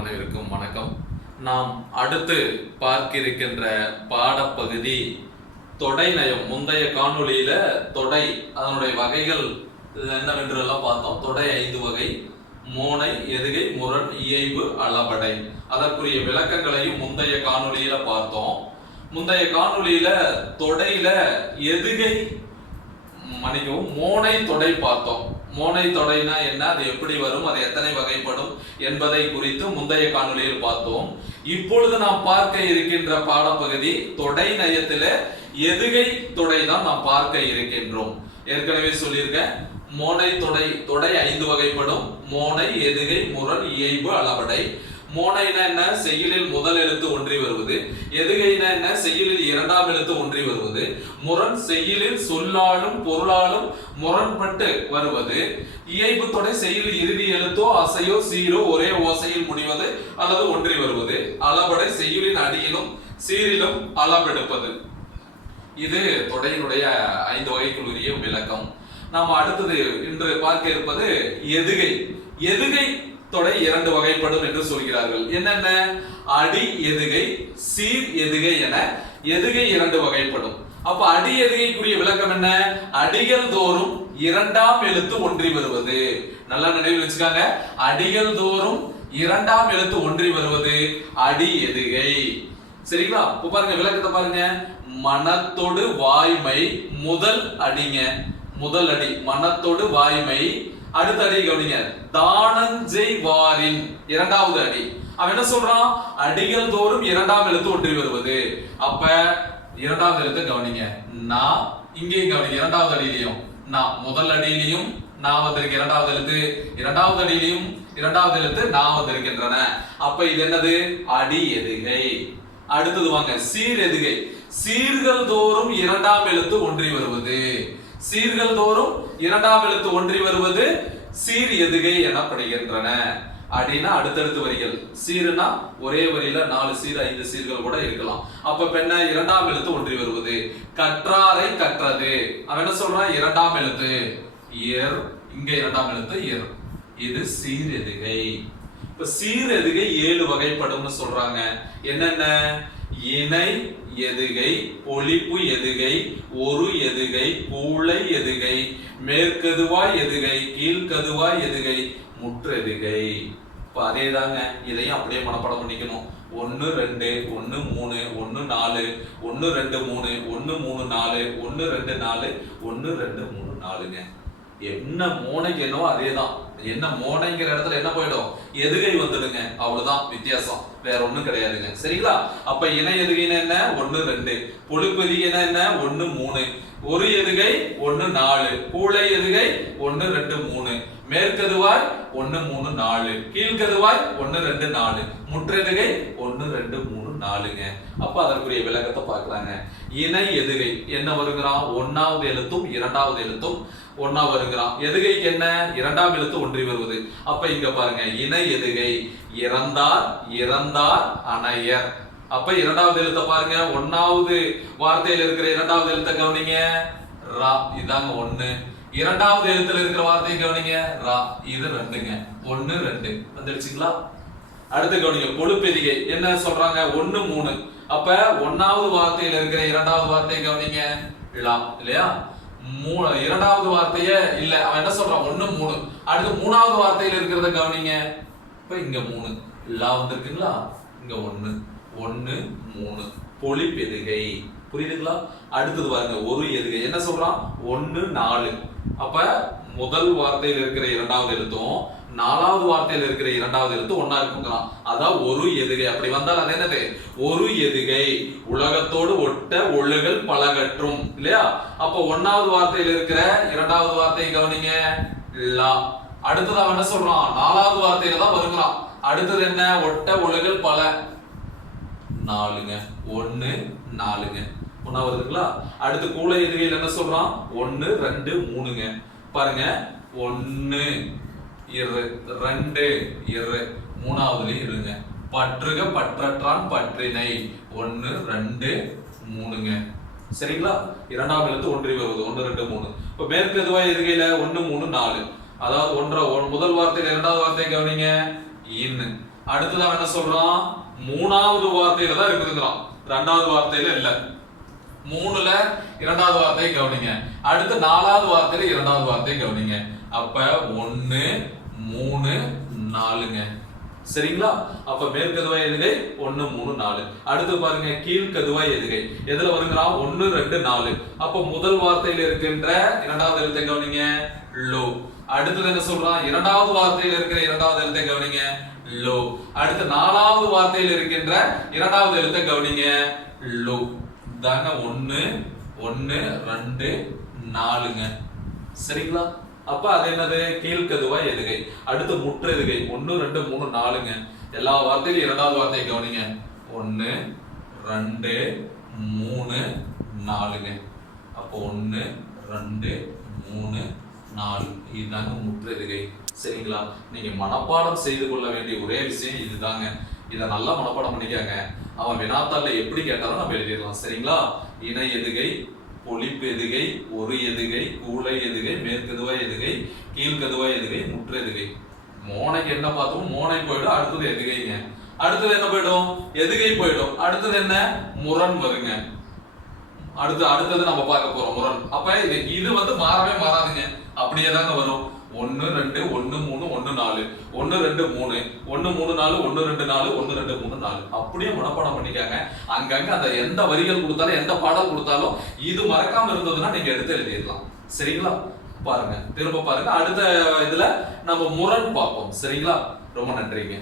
மாணவர்கள் அனைவருக்கும் வணக்கம். நாம் அடுத்து பார்க்க இருக்கின்ற பாடப்பகுதி தொடை நயம். முந்தைய காணொளியில தொடை அதனுடைய வகைகள் என்னவென்றெல்லாம் பார்த்தோம். தொடை 5 வகை: மோனை, எதுகை, முரண், இயைபு, அளபடை. அதற்குரிய விளக்கங்களையும் முந்தைய காணொளியில பார்த்தோம். முந்தைய காணொளியில தொடையில எதுகை மோனை தொடை பார்த்தோம். மோனை தொடைனா என்ன, அது எப்படி வரும், அது எத்தனை வகைப்படும் என்பதை குறித்து முந்தைய காணொளியில் பார்த்தோம். இப்பொழுது நாம் பார்க்க இருக்கின்ற பாடப்பகுதி தொடை நயத்தில எதுகை தொடை தான் நாம் பார்க்க இருக்கின்றோம். ஏற்கனவே சொல்லியிருக்கேன், மோனை தொடை 5 வகைப்படும்: மோனை, எதுகை, முரண், இயைபு, அளபடை. மோனைனா என்ன, செய்யுளில் முதல் எழுத்து ஒன்றி வருவது. எதுகைனா என்ன, செய்யுளில் 2ஆம் எழுத்து ஒன்றி வருவது. முரண் செய்யுளில் சொல்லாலும் பொருளாலும் முரண்பட்டு வருவது. இயைபு தொடை செய்யுளில் இறுதி எழுத்தோ அசையோ சீரோ ஒரே ஓசையில் முடிவது அல்லது ஒன்றி வருவது. அளபடை செய்யுளின் அடியிலும் சீரிலும் அளவெடுப்பது. இது தொடையினுடைய 5 வகைக்குரிய விளக்கம். நாம் அடுத்தது இன்று பார்க்க இருப்பது எதுகை. எதுகை தொடை 2 வகைப்படும் என்று சொல்கிறார்கள். என்னென்ன? அடி எதுகை, சீர் எதுகை என எதுகை 2 வகைப்படும். அப்ப அடி எதுகைக்குரிய விளக்கம் என்ன? அடிகள் தோறும் 2ஆம் எழுத்து ஒன்றி வருவது. நல்லா நினைவில் வச்சுக்காங்க. அடிகள் தோறும் 2ஆம் எழுத்து ஒன்றி வருவது அடி எதுகை. சரிங்களா? இப்ப பாருங்க, விளக்கத்தை பாருங்க. மனத்தொடு வாய்மை முதல் அடிங்க. முதல் அடி மனத்தொடு வாய்மை. அடுத்த அடி கவனிங்க, தானஞ்சை வாரின் 2வது அடி. அவன் என்ன சொல்றான்? அடிகள் தோறும் 2ஆம் எழுத்து ஒன்றி வருவது. அப்ப 2வது எழுத்து கவனிங்க, நா. இங்கேயும் கவனிங்க, 2வது அடியிலையும் நா. முதல் அடியிலையும் நா வந்திருக்கு 2வது எழுத்து. 2வது அடியிலையும் 2வது எழுத்து நா வந்திருக்கின்றன. அப்ப இது என்னது? அடி எதுகை. அடுத்தது வாங்க, சீர் எதுகை. சீர்கள் தோறும் 2ஆம் எழுத்து ஒன்றி வருவது. சீர்கள் தோறும் 2ஆம் எழுத்து ஒன்றி வருவது சீர் எதுகை எனப்படுகின்றன. அடினா அடுத்தடுத்து வரிகள், சீருனா ஒரே வரியில 4 சீர் 5 சீர்கள் கூட இருக்கலாம். அப்ப பெண்ண 2ஆம் எழுத்து ஒன்றி வருவது. கற்றாரை கற்றது. அவன் என்ன சொல்றான்? 2ஆம் எழுத்து இயர். இங்க 2ஆம் எழுத்து இயர். இது சீர் எதுகை. இப்ப சீர் எதுகை 7 வகைப்படும்னு சொல்றாங்க. என்னென்ன? இணை எதுகை, பொழிப்பு எதுகை, ஒரு எதுகை, கூளை எதுகை, மேற்கதுவாய் எதுகை, கீழ்கதுவாய் எதுகை, முற்றெதுகை. இப்ப அதே தாங்க, இதையும் அப்படியே மனப்பாடம் பண்ணிக்கணும். 1 2 1 3 1 4 1 2 3 1 3 4 1 2 4 1 2 3 4ங்க. என்ன மோனைக்கு என்னவோ அதேதான். என்ன மோனைங்கிற இடத்துல என்ன போயிடும்? எதுகை வந்துடுங்க. அவ்வளவுதான் வித்தியாசம், வேற ஒண்ணும் கிடையாதுங்க. சரிங்களா? அப்ப இணை எதுகைனா என்ன? 1 2. பொழிப்பு எதுகைனா என்ன? 1 3. ஒரு எதுகை 1 4. கூளை எதுகை 1 2 3. மேற்கதுவாய் 1 3 4. கீழ்கதுவாய் 1 2 4. முற்றெதுகை 1 2 3 4ங்க. அப்ப அதற்குரிய விளக்கத்தை பார்க்கலாங்க. இணை எதுகை என்ன வருகிறான்? 1வது எழுத்தும் 2வது எழுத்தும் ஒன்னா வருகிறான். எதுகைக்கு என்ன? 2ஆம் எழுத்து ஒன்றி வருவது. அப்ப இங்க பாருங்க, இணை எதுகை இறந்தார், இறந்தார், அணையர். அப்ப 2வது எழுத்தை பாருங்க. 1வது வார்த்தையில் இருக்கிற 2வது எழுத்தை கவனிங்க, ரா. இதாங்க 1. 2வது எழுத்துல இருக்கிற வார்த்தையை கவனிங்க, ரா. இது 2ங்க. 1 2 வந்துடுச்சுங்களா? அடுத்து கவனிங்க, பொழுப்பெதிகை என்ன சொல்றாங்க? 1 3. அப்ப 1வது வார்த்தையில் இருக்கிற 2வது வார்த்தையை கவனிங்க, லா. இல்லையா? 2வது வார்த்தைய இல்ல, அவன் என்ன சொல்றான்? 1 3. அடுத்து 3வது வார்த்தையில் இருக்கிறத கவனிங்க. இப்ப இங்க 3 லா வந்திருக்குங்களா? இங்க 1 1 3. பொழிப்பெதுகை. புரியுதுங்களா? அடுத்தது பாருங்க, ஒரு எதுகை என்ன சொல்றான்? 1 4. அப்ப முதல் வார்த்தையில் இருக்கிற 2வது எழுத்தும் 4வது வார்த்தையில் இருக்கிற 2வது எழுத்து ஒன்னா இருக்குங்கிறான். அதான் ஒரு எதுகை. அப்படி வந்தால் அது என்னது? ஒரு எதுகை. உலகத்தோடு ஒட்ட ஒழுகல் பலகற்றும். இல்லையா? அப்ப 1வது வார்த்தையில் இருக்கிற 2வது வார்த்தையை கவனிங்க, லா. அடுத்தது அவன் என்ன சொல்றான்? 4வது வார்த்தையில தான் வருகிறான். அடுத்தது என்ன? ஒட்ட ஒழுகல் பல. 4ங்க. 1 4ங்க. ஒன்னா வருதுங்களா? அடுத்து கூளை எதுகையில் என்ன சொல்றான்? 1 2 3ங்க. பாருங்க, 1 2 2 3வதுலயும் இருங்க. பற்றுக பற்றற்றான் பற்றினை. 1 2 3ங்க. சரிங்களா? 2ஆம் எழுத்து ஒன்றி வருவது 1 2 3. இப்ப மேற்கு எதுவாய் எதுகையில 1 3 4. அதாவது முதல் வார்த்தையில 2வது வார்த்தையை கவனிங்க, இன். அடுத்தது அவன் என்ன சொல்றான், மூணாவது வார்த்தையில தான் இருக்குதுங்கிறான், ரெண்டாவது வார்த்தையில இல்ல. மூணுல இரண்டாவது வார்த்தையை கவனிங்க. அடுத்து நாலாவது வார்த்தையில இரண்டாவது வார்த்தையை கவனிங்க. அப்ப 1 3 4ங்க. சரிங்களா? அப்ப மேற்கதுவாய் எதுகை 1 3 4. அடுத்து பாருங்க கீழ்கதுவாய் எதுகை எதுல வருங்கறா 1 2 4. அப்ப முதல் வார்த்தையில இருக்கின்ற இரண்டாவது எழுத்தை கவனிங்க லோ. அடுத்து என்ன சொல்றான், இரண்டாவது வார்த்தையில இருக்கிற இரண்டாவது எழுத்தை கவனிங்க லோ. அடுத்து நாலாவது வார்த்தையில இருக்கின்ற இரண்டாவது எழுத்தை கவனிங்க லோ. தாங்க 1 1 2 4ங்க. சரிங்களா? அப்ப அது என்னது, கீழ்கதுவாய் எதுகை. அடுத்து முற்று எதுகை 1 2 3 4ங்க. எல்லா வார்த்தையிலும் இரண்டாவது வார்த்தையை கவனிங்க 1 2 3 4ங்க. அப்போ 1 2 3 4 இதுதாங்க முற்று எதுகை. சரிங்களா? நீங்க மனப்பாடம் செய்து கொள்ள வேண்டிய ஒரே விஷயம் இதுதாங்க. இதை நல்லா மனப்பாடம் பண்ணிக்காங்க. அவன் வினாத்தாள்ல எப்படி கேட்டாலும் நம்ம எழுதிடலாம். சரிங்களா? இணை எதுகை, பொழிப்பு எதுகை, ஒரு எதுகை, கூளை எதுகை, மேற்கதுவாய் எதுகை, கீழ்கதுவாய் எதுகை, முற்று எதுகை. மோனைக்கு என்ன பார்த்தோம், மோனை போயிடும். அடுத்தது எதுகைங்க. அடுத்தது என்ன போயிடும், எதுகை போயிடும். அடுத்தது என்ன, முரண் வருங்க. அடுத்தது நம்ம பார்க்க போறோம் முரண். அப்ப இது வந்து மாறவே மாறாதுங்க, அப்படியே தாங்க வரும். 1 2 1 3 1 4 1 2 3 1 3 4 1 2 4 1 2 3 4 அப்படியே மனப்பாடம் பண்ணிக்காங்க. அங்கங்க அந்த எந்த வரிகள் கொடுத்தாலும் எந்த பாடல் கொடுத்தாலும் இது மறக்காம இருந்ததுன்னா நீங்க எடுத்து எழுதிடலாம். சரிங்களா? பாருங்க, திரும்ப பாருங்க. அடுத்த இதுல நம்ம முரண் பார்ப்போம். சரிங்களா? ரொம்ப நன்றிங்க.